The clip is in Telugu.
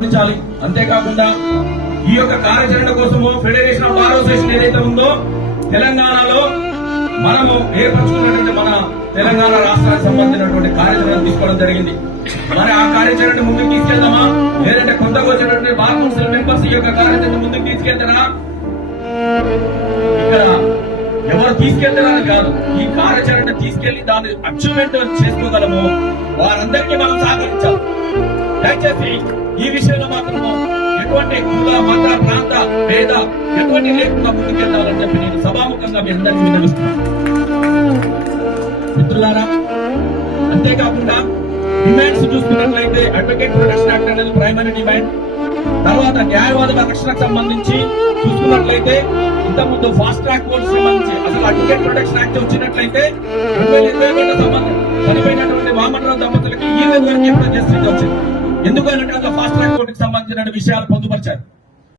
అంతేకాకుండా ఈ యొక్క కార్యాచరణ కోసము ఫెడరేషన్ ఆఫ్ బార్ అసోసియేషన్ ఏదైతే ఉందో తెలంగాణలో మనము ఏర్పరచుకున్నటువంటి మన తెలంగాణ రాష్ట్రానికి సంబంధించినటువంటి కార్యాచరణ తీసుకోవడం జరిగింది. మరి ఆ కార్యాచరణ ముందుకు తీసుకెళ్దామా, లేదంటే కొత్తగా వచ్చినటువంటి బార్ కౌన్సిల్ మెంబర్స్ ఈ యొక్క కార్యాచరణ ముందుకు తీసుకెళ్తారా? ఇక్కడ ఎవరు తీసుకెళ్తారని కాదు, ఈ కార్యాచరణ తీసుకెళ్లి దాన్ని అచీవ్మెంట్ చేసుకోగలము వారందరికీ మనం సహకరించాలి. దయచేసి ఈ విషయంలో మాత్రము ఎటువంటి కుల మత ప్రాంత భేద ఎటువంటి లేకుండా ముందుకెళ్తాలని చెప్పి నేను సభాముఖంగా మీ అందరికీ విన్నవిస్తున్నాను. మిత్రులారా, అంతేకాకుండా డిమాండ్స్ చూసుకున్నట్లయితే అడ్వకేట్ ప్రొటెక్షన్ యాక్ట్ అనేది ప్రైమరీ డిమాండ్. తర్వాత న్యాయవాదుల రక్షణకు సంబంధించి చూసుకున్నట్లయితే ఇంతకుముందు ఫాస్ట్ ట్రాక్ కోర్టు సంబంధించి అసలు అడ్వకేట్ ప్రొటెక్షన్ యాక్ట్ వచ్చినట్లయితే 2021 సంబంధం చనిపోయినటువంటి వామనరావు దంపతులకి ఈ రోజు వరకు జస్టిస్ వచ్చింది. ఎందుకంటే ఫాస్ట్ ట్రాక్ కోర్టుకు సంబంధించిన విషయాలు పొందుపరిచారు.